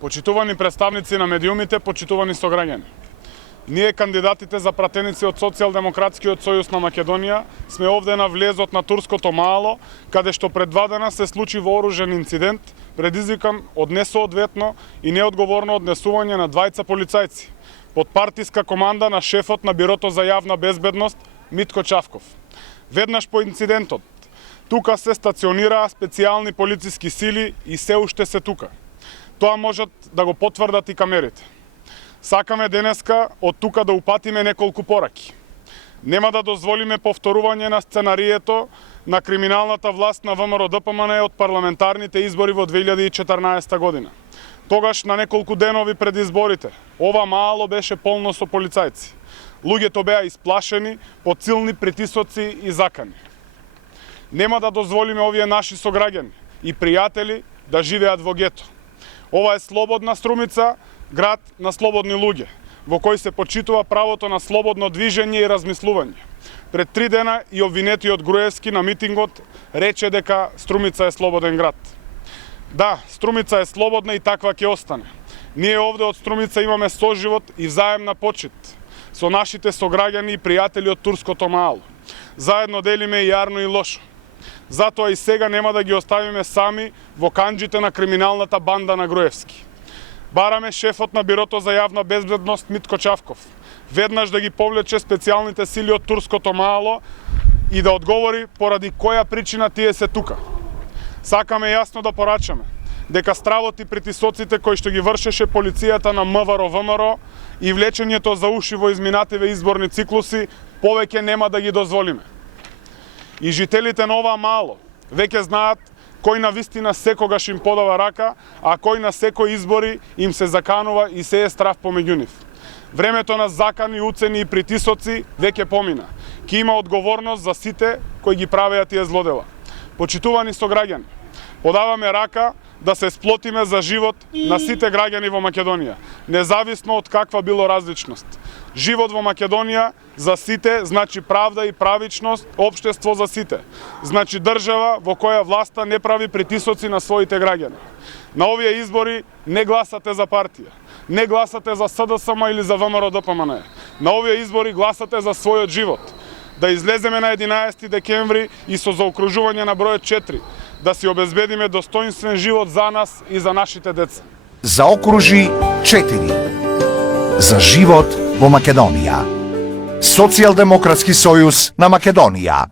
Почитувани представници на медиумите, почитувани сограѓани. Ние, кандидатите за пратеници од Социјалдемократскиот сојуз на Македонија, сме овде на влезот на турското мало, каде што пред 2 дена се случи вооружен инцидент, предизвикан од несоодветно и неодговорно однесување на 2 полицајци, под партиска команда на шефот на Бирото за јавна безбедност Митко Чавков. Веднаш по инцидентот, тука се стационираа специјални полициски сили и се уште се тука. Тоа можат да го потврдат и камерите. Сакаме денеска од тука да упатиме неколку пораки. Нема да дозволиме повторување на сценарието на криминалната власт на ВМРО-ДПМН од парламентарните избори во 2014 година. Тогаш на неколку денови пред изборите, ова мало беше полно со полицајци. Луѓето беа исплашени под силни притисоци и закани. Нема да дозволиме овие наши сограѓани и пријатели да живеат во гето. Ова е слободна Струмица, град на слободни луѓе, во кој се почитува правото на слободно движење и размислување. Пред 3 дена и обвинетиот Груевски на митингот рече дека Струмица е слободен град. Да, Струмица е слободна и таква ќе остане. Ние овде од Струмица имаме соживот и взаемна почит со нашите сограѓани и пријатели од турското мало. Заедно делиме и јарно и лошо. Затоа и сега нема да ги оставиме сами во канџите на криминалната банда на Груевски. Бараме шефот на Бирото за јавна безбедност Митко Чавков веднаш да ги повлече специјалните сили од турското мало и да одговори поради која причина тие се тука. Сакаме јасно да порачаме дека стравот и притисоците кои што ги вршеше полицијата на МВР и влечењето за уши во изминативе изборни циклуси повеќе нема да ги дозволиме. И жителите на ова мало веќе знаат кој на вистина секогаш им подава рака, а кој на секој избори им се заканува и се е страв помеѓу нив. Времето на закани, уцени и притисоци веќе помина. Ки има одговорност за сите кои ги правеа тие злодела. Почитувани сограѓани, подаваме рака да се сплотиме за живот на сите граѓани во Македонија, независно од каква било различност. Живот во Македонија за сите значи правда и правичност, општество за сите. Значи држава во која власта не прави притисоци на своите граѓани. На овие избори не гласате за партија, не гласате за СДСМ или за ВМРО-ДПМН. На овие избори гласате за својот живот. Да излеземе на 11 декември и со заокружување на бројот 4, да си обезбедиме достоинствен живот за нас и за нашите деца. Заокружи 4. За живот во Македонија. Социјалдемократски сојуз на Македонија.